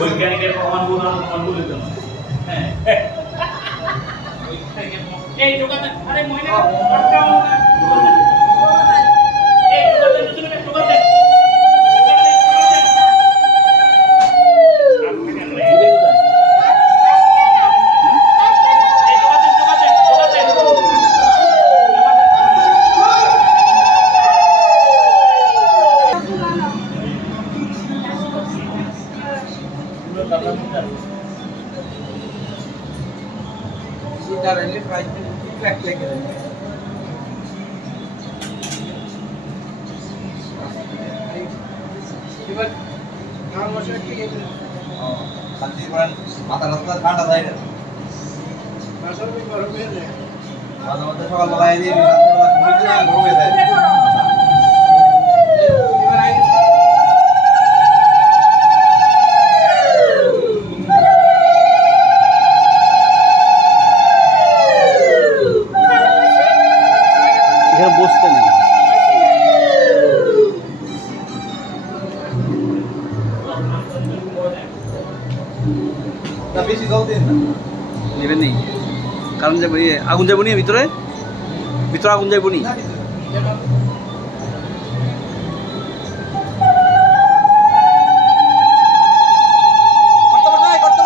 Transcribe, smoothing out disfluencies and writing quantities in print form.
বৈজ্ঞানিকের প্রমাণ বলে দেন হ্যাঁ এই যোগাযোগ আরে মহিলা এই যোগাযোগ নতুন একটা যোগাযোগ Literally 5 minutes back lege এবার আমার মশা কি শান্তি করেন মাথা রাস্তা ঠান্ডা যায় না মাশাআল্লাহ গরম হয়ে যায় মাঝে মধ্যে সকালবেলায় দিয়ে রাত্রিবেলা ঘুমিয়ে যায় গরম হয়ে যায় বসতে নেই বেশি জল দিন না নেবেন নেই কারণ যাবো আগুন যাবো নি ভিতরে আগুন যাবো নি কথা